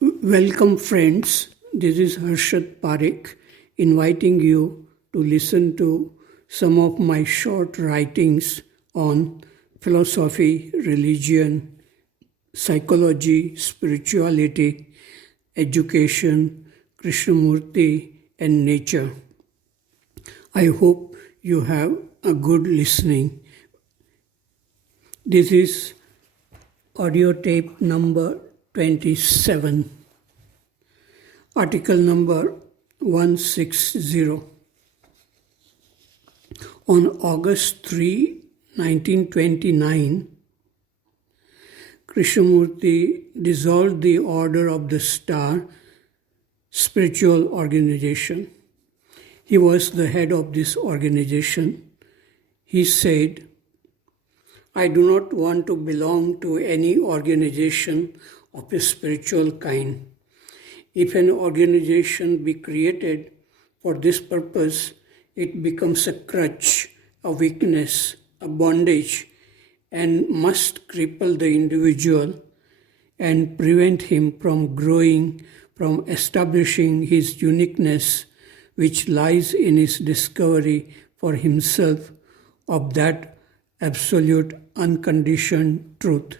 Welcome, friends. This is Harshad Parekh inviting you to listen to some of my short writings on philosophy, religion, psychology, spirituality, education, Krishnamurti, and nature. I hope you have a good listening. This is audio tape number 27, article number 160. On August 3, 1929, Krishnamurti dissolved the Order of the Star spiritual organization. He was the head of this organization. He said, "I do not want to belong to any organization of a spiritual kind. If an organization be created for this purpose, it becomes a crutch, a weakness, a bondage, and must cripple the individual and prevent him from growing, from establishing his uniqueness, which lies in his discovery for himself of that absolute unconditioned truth."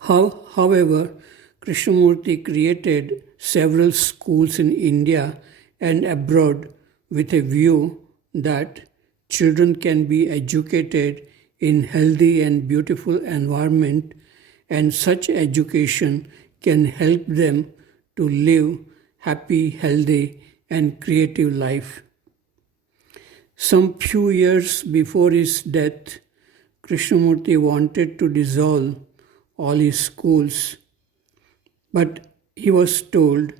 However, Krishnamurti created several schools in India and abroad with a view that children can be educated in healthy and beautiful environment, and such education can help them to live happy, healthy, and creative life. Some few years before his death, Krishnamurti wanted to dissolve all his schools, but he was told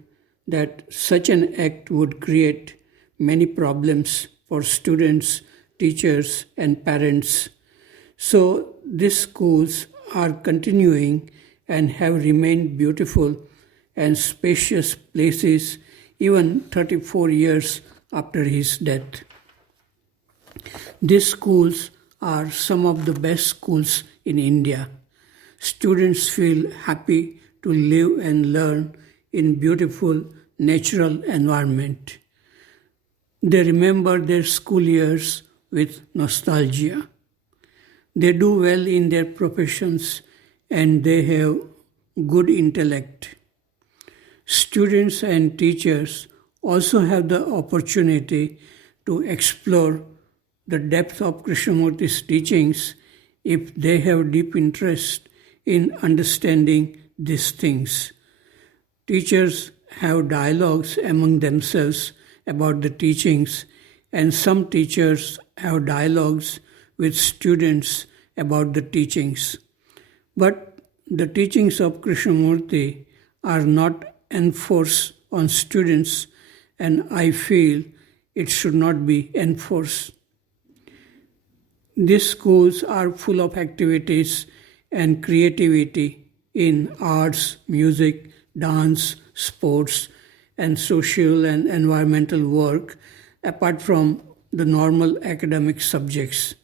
that such an act would create many problems for students, teachers, and parents. So these schools are continuing and have remained beautiful and spacious places even 34 years after his death. These schools are some of the best schools in India. Students feel happy to live and learn in beautiful natural environment. They remember their school years with nostalgia. They do well in their professions and they have good intellect. Students and teachers also have the opportunity to explore the depth of Krishnamurti's teachings if they have deep interest in understanding these things. Teachers have dialogues among themselves about the teachings, and some teachers have dialogues with students about the teachings. But the teachings of Krishnamurti are not enforced on students, and I feel it should not be enforced. These schools are full of activities and creativity in arts, music, dance, sports, and social and environmental work, apart from the normal academic subjects.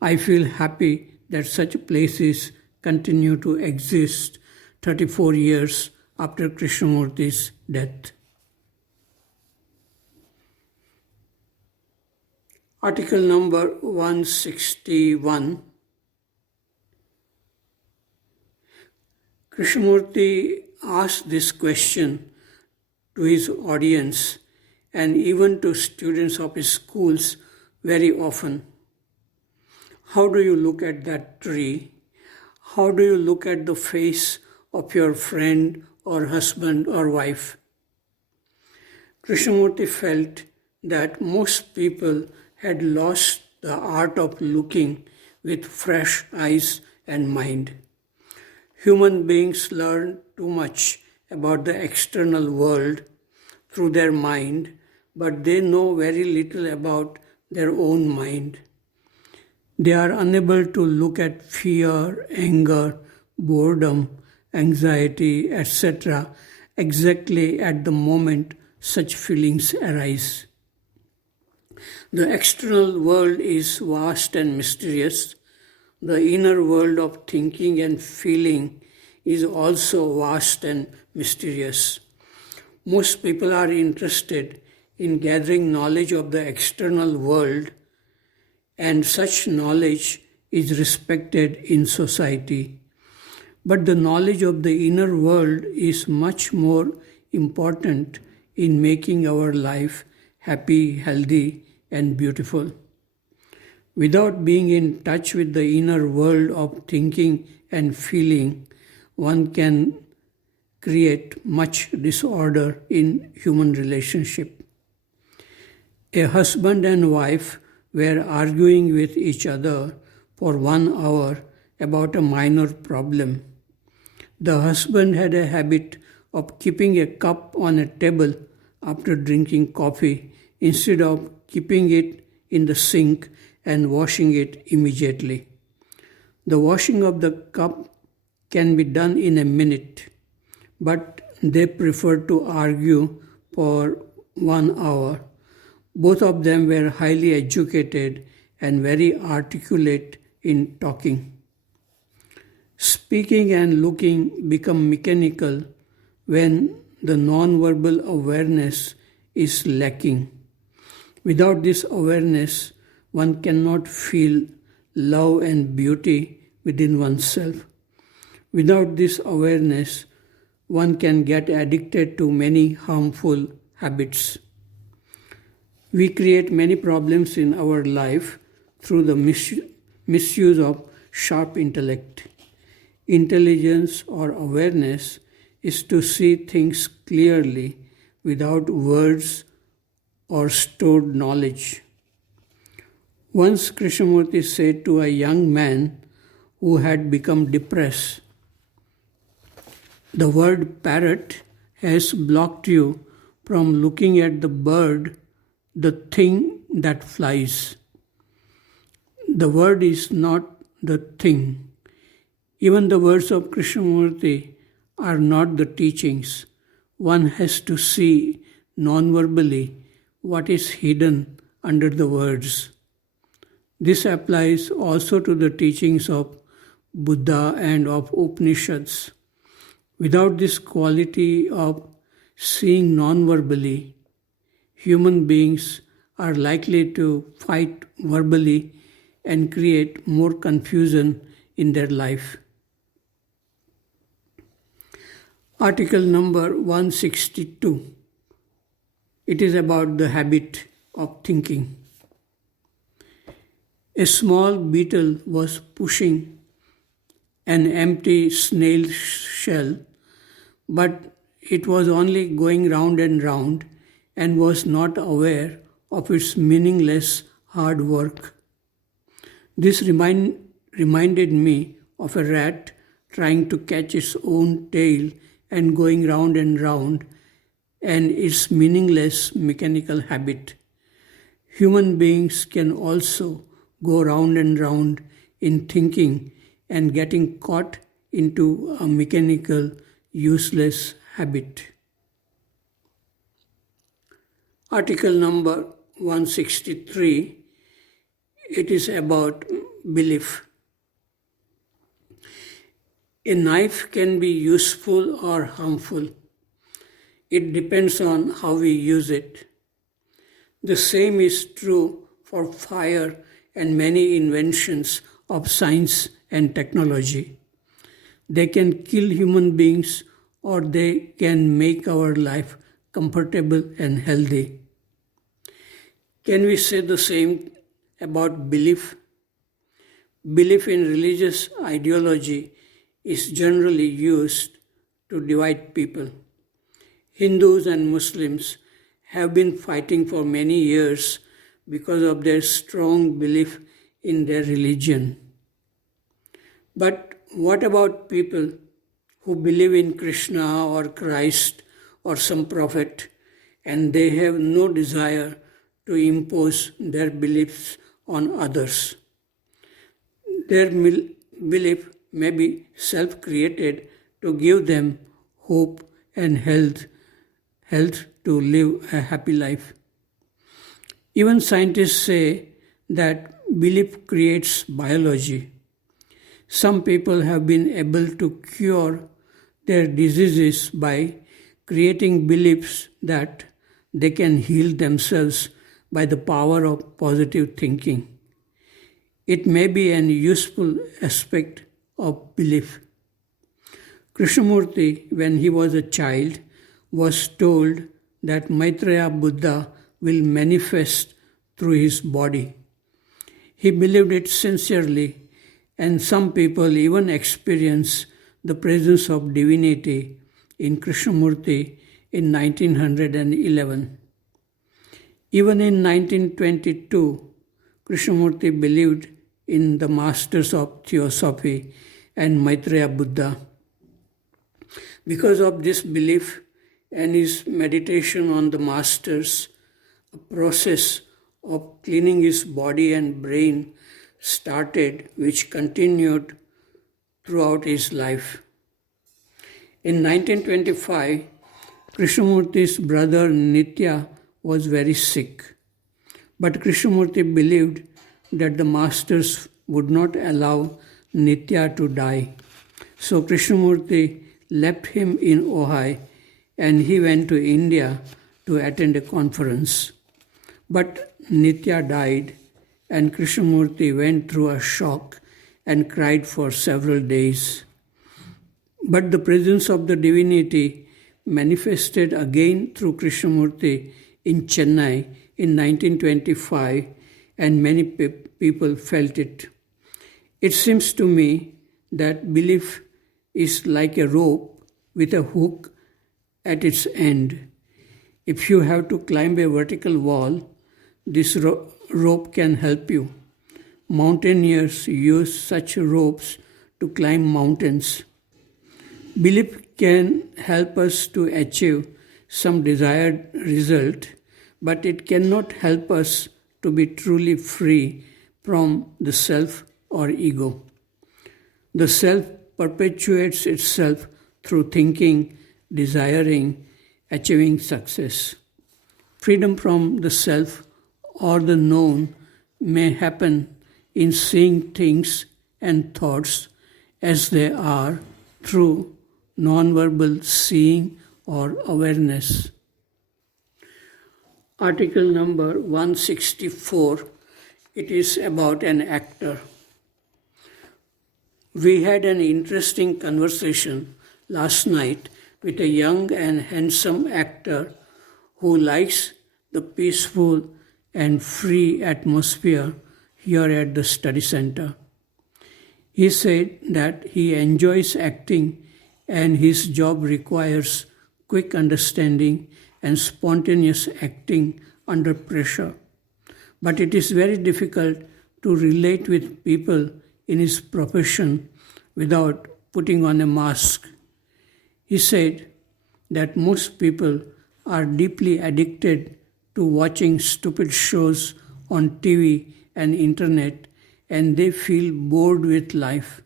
I feel happy that such places continue to exist 34 years after Krishnamurti's death. Article number 161. Krishnamurti asked this question to his audience and even to students of his schools very often. How do you look at that tree? How do you look at the face of your friend or husband or wife? Krishnamurti felt that most people had lost the art of looking with fresh eyes and mind. Human beings learn too much about the external world through their mind, but they know very little about their own mind. They are unable to look at fear, anger, boredom, anxiety, etc. exactly at the moment such feelings arise. The external world is vast and mysterious. The inner world of thinking and feeling is also vast and mysterious. Most people are interested in gathering knowledge of the external world, and such knowledge is respected in society. But the knowledge of the inner world is much more important in making our life happy, healthy, and beautiful. Without being in touch with the inner world of thinking and feeling, one can create much disorder in human relationship. A husband and wife were arguing with each other for 1 hour about a minor problem. The husband had a habit of keeping a cup on a table after drinking coffee instead of keeping it in the sink and washing it immediately. The washing of the cup can be done in a minute, but they preferred to argue for 1 hour. Both of them were highly educated and very articulate in talking. Speaking and looking become mechanical when the non-verbal awareness is lacking. Without this awareness, one cannot feel love and beauty within oneself. Without this awareness, one can get addicted to many harmful habits. We create many problems in our life through the misuse of sharp intellect. Intelligence or awareness is to see things clearly without words or stored knowledge. Once Krishnamurti said to a young man who had become depressed, "The word parrot has blocked you from looking at the bird, the thing that flies. The word is not the thing." Even the words of Krishnamurti are not the teachings. One has to see non-verbally what is hidden under the words. This applies also to the teachings of Buddha and of Upanishads. Without this quality of seeing non-verbally, human beings are likely to fight verbally and create more confusion in their life. Article number 162. It is about the habit of thinking. A small beetle was pushing an empty snail shell, but it was only going round and round and was not aware of its meaningless hard work. This reminded me of a rat trying to catch its own tail and going round and round, and its meaningless mechanical habit. Human beings can also go round and round in thinking and getting caught into a mechanical, useless habit. Article number 163. It is about belief. A knife can be useful or harmful. It depends on how we use it. The same is true for fire and many inventions of science and technology. They can kill human beings or they can make our life comfortable and healthy. Can we say the same about belief? Belief in religious ideology is generally used to divide people. Hindus and Muslims have been fighting for many years because of their strong belief in their religion. But what about people who believe in Krishna or Christ or some prophet and they have no desire to impose their beliefs on others? Their belief may be self-created to give them hope and health to live a happy life. Even scientists say that belief creates biology. Some people have been able to cure their diseases by creating beliefs that they can heal themselves by the power of positive thinking. It may be an useful aspect of belief. Krishnamurti, when he was a child, was told that Maitreya Buddha will manifest through his body. He believed it sincerely, and some people even experience the presence of divinity in Krishnamurti in 1911. Even in 1922, Krishnamurti believed in the masters of Theosophy and Maitreya Buddha. Because of this belief and his meditation on the masters, a process of cleaning his body and brain started, which continued throughout his life. In 1925, Krishnamurti's brother Nitya was very sick, but Krishnamurti believed that the masters would not allow Nitya to die. So Krishnamurti left him in Ojai and he went to India to attend a conference. But Nitya died and Krishnamurti went through a shock and cried for several days. But the presence of the divinity manifested again through Krishnamurti in Chennai in 1925, and many people felt it. It seems to me that belief is like a rope with a hook at its end. If you have to climb a vertical wall, this rope can help you. Mountaineers use such ropes to climb mountains. Belief can help us to achieve some desired result, but it cannot help us to be truly free from the self or ego. The self perpetuates itself through thinking, desiring, achieving success. Freedom from the self or the known may happen in seeing things and thoughts as they are through non-verbal seeing or awareness. Article number 164, it is about an actor. We had an interesting conversation last night with a young and handsome actor who likes the peaceful and free atmosphere here at the study center. He said that he enjoys acting and his job requires quick understanding and spontaneous acting under pressure. But it is very difficult to relate with people in his profession without putting on a mask. He said that most people are deeply addicted to watching stupid shows on TV and internet, and they feel bored with life.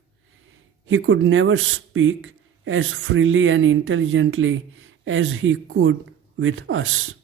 He could never speak as freely and intelligently as he could with us.